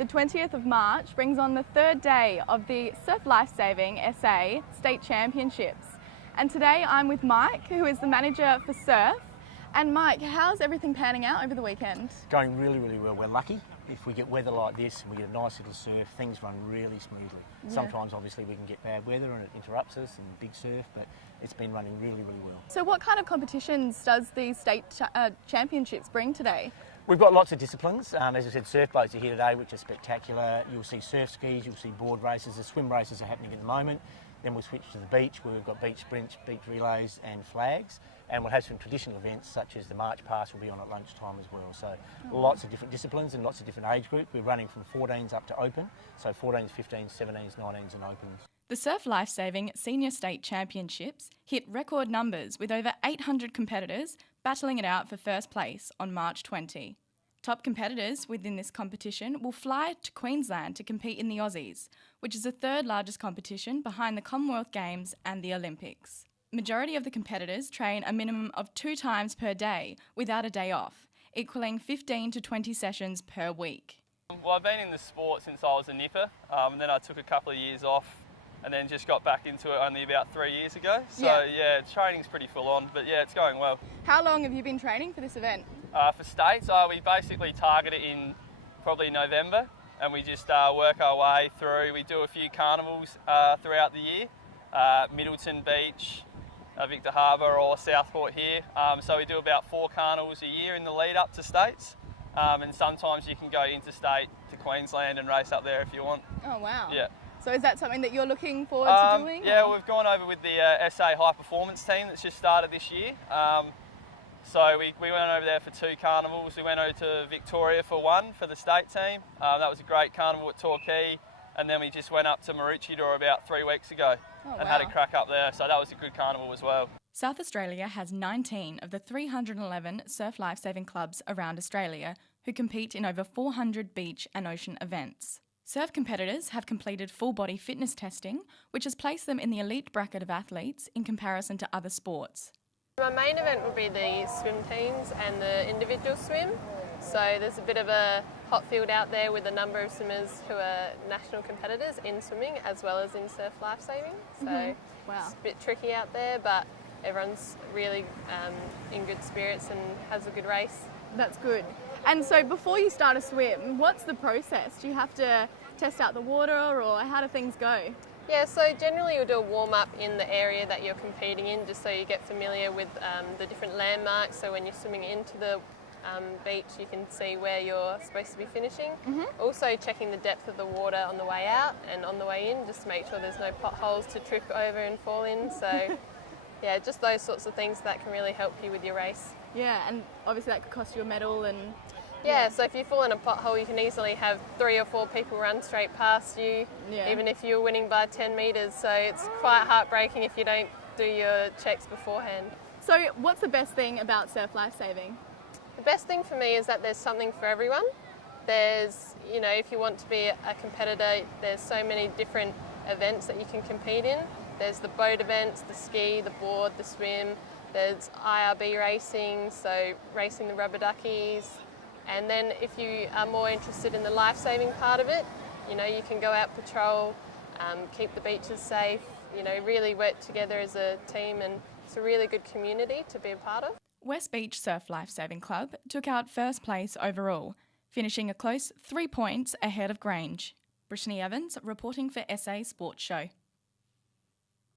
The 20th of March brings on the third day of the Surf Lifesaving SA State Championships. And today I'm with Mike, who is the manager for Surf. And Mike, how's everything panning out over the weekend? Going really, really well. We're lucky. If we get weather like this and we get a nice little surf, things run really smoothly. Yeah. Sometimes obviously we can get bad weather and it interrupts us and big surf, but it's been running really, really well. So what kind of competitions does the State Championships bring today? We've got lots of disciplines. As I said, surf boats are here today, which are spectacular. You'll see surf skis, you'll see board races. The swim races are happening at the moment. Then we'll switch to the beach, where we've got beach sprints, beach relays and flags. And we'll have some traditional events such as the March Pass will be on at lunchtime as well. So lots of different disciplines and lots of different age groups. We're running from 14s up to open, so 14s, 15s, 17s, 19s and opens. The Surf Lifesaving Senior State Championships hit record numbers with over 800 competitors battling it out for first place on March 20. Top competitors within this competition will fly to Queensland to compete in the Aussies, which is the third largest competition behind the Commonwealth Games and the Olympics. Majority of the competitors train a minimum of 2 times per day without a day off, equaling 15 to 20 sessions per week. Well, I've been in the sport since I was a nipper, and then I took a couple of years off and then just got back into it only about 3 years ago. So yeah, training's pretty full on, but yeah, it's going well. How long have you been training for this event? For states, we basically target it in probably November, and we just work our way through. We do a few carnivals throughout the year, Middleton Beach, Victor Harbour or Southport here. So we do about 4 carnivals a year in the lead up to states, and sometimes you can go interstate to Queensland and race up there if you want. Oh wow. Yeah. So is that something that you're looking forward to doing? Yeah, we've gone over with the SA High Performance team that's just started this year. So we went over there for 2 carnivals. We went over to Victoria for 1 for the state team. That was a great carnival at Torquay. And then we just went up to Maroochydore about 3 weeks ago and had a crack up there. So that was a good carnival as well. South Australia has 19 of the 311 surf lifesaving clubs around Australia who compete in over 400 beach and ocean events. Surf competitors have completed full-body fitness testing, which has placed them in the elite bracket of athletes in comparison to other sports. My main event will be the swim teams and the individual swim. So there's a bit of a hot field out there with a number of swimmers who are national competitors in swimming as well as in surf lifesaving. So It's a bit tricky out there, but everyone's really in good spirits and has a good race. That's good. And so before you start a swim, what's the process? Do you have to test out the water, or how do things go? Yeah, so generally you'll do a warm-up in the area that you're competing in, just so you get familiar with the different landmarks. So when you're swimming into the beach, you can see where you're supposed to be finishing. Also checking the depth of the water on the way out and on the way in, just to make sure there's no potholes to trip over and fall in. So yeah, just those sorts of things that can really help you with your race. Yeah, and obviously that could cost you a medal and... Yeah, so if you fall in a pothole, you can easily have 3 or 4 people run straight past you, even if you're winning by 10 metres. So it's quite heartbreaking if you don't do your checks beforehand. So what's the best thing about surf lifesaving? The best thing for me is that there's something for everyone. There's, if you want to be a competitor, there's so many different events that you can compete in. There's the boat events, the ski, the board, the swim. There's IRB racing, so racing the rubber duckies. And then if you are more interested in the life-saving part of it, you can go out patrol, keep the beaches safe, really work together as a team, and it's a really good community to be a part of. West Beach Surf Lifesaving Club took out first place overall, finishing a close 3 points ahead of Grange. Brittany Evins reporting for SA Sports Show.